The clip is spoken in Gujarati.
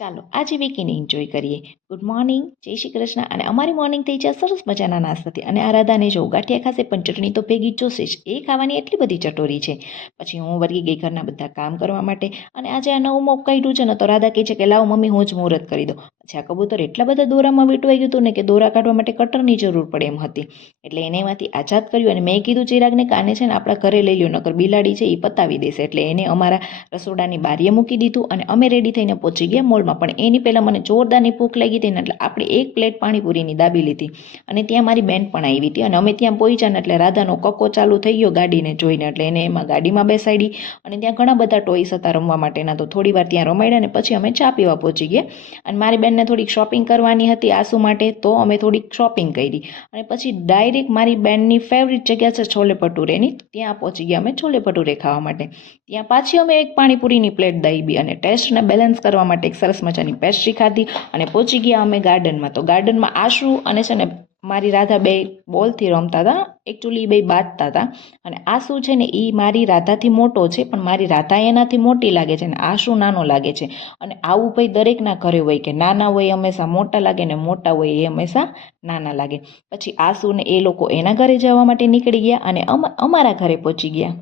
ચાલો આજે વીકેન્ડ એન્જોય કરીએ. ગુડ મોર્નિંગ, જય શ્રી કૃષ્ણ. અને અમારી મોર્નિંગ થઈ છે સરસ મજાના નાસ્તાથી. અને આ રાધાને જો ગાંઠિયા ખાશે પણ ચટણી તો ભેગી જ જોશે જ. એ ખાવાની એટલી બધી ચટોરી છે. પછી હું વળગી ગઈ ઘરના બધા કામ કરવા માટે. અને આજે આ નવું મોક કાઢ્યું છે ને તો રાધા કહે છે કે લાવો મમ્મી હું જ મુહૂર્ત કરી દઉં. પછી આ કબૂતર એટલા બધા દોરામાં વીંટવાઈ ગયું હતું ને કે દોરા કાઢવા માટે કટરની જરૂર પડે એમ હતી. એટલે એને એમાંથી આઝાદ કર્યું અને મેં કીધું ચિરાગને કે આને છે ને આપણા ઘરે લઈ લ્યો, નકર બિલાડી છે એ પતાવી દેશે. એટલે એને અમારા રસોડાની બારીએ મૂકી દીધું અને અમે રેડી થઈને પહોંચી ગયા મોલમાં. પણ એની પહેલાં મને જોરદારની ભૂખ લાગી હતી ને એટલે આપણે એક પ્લેટ પાણીપુરીની દાબી લીધી. અને ત્યાં મારી બેન પણ આવી હતી અને અમે ત્યાં પહોંચ્યા ને એટલે રાધાનો કક્કો ચાલુ થઈ ગયો ગાડીને જોઈને. એટલે એને એમાં ગાડીમાં બેસાડી અને ત્યાં ઘણા બધા ટોયસ હતા રમવા માટેના, તો થોડી વાર ત્યાં રમાડ્યા ને પછી અમે ચા પીવા પહોંચી ગયા. અને મારી બેનને થોડીક શોપિંગ કરવાની હતી આસુ માટે, તો અમે થોડીક શોપિંગ કરી. અને પછી ડાયરેક્ટ મારી બેનની ફેવરિટ જગ્યા છે છોલે ભટુરેની, ત્યાં પહોંચી ગયા અમે છોલે ભટુરે ખાવા માટે. ત્યાં પાછી અમે એક પાણીપુરીની પ્લેટ દાબી અને ટેસ્ટને બેલેન્સ કરવા માટે એક સરસ મજાની પેસ્ટ્રી ખાધી. અને પહોંચી ગયા અમે ગાર્ડનમાં. તો ગાર્ડનમાં આશુ અને છે ને મારી રાધા બે બોલથી રમતા હતા. એકચ્યુઅલી બે બાંધતા હતા. અને આશુ છે ને એ મારી રાધાથી મોટો છે, પણ મારી રાધા એનાથી મોટી લાગે છે ને આશુ નાનો લાગે છે. અને આવું ભાઈ દરેકના ઘરે હોય કે નાના હોય હંમેશા મોટા લાગે ને મોટા હોય એ હંમેશા નાના લાગે. પછી આશુ ને એ લોકો એના ઘરે જવા માટે નીકળી ગયા અને અમારા ઘરે પહોંચી ગયા.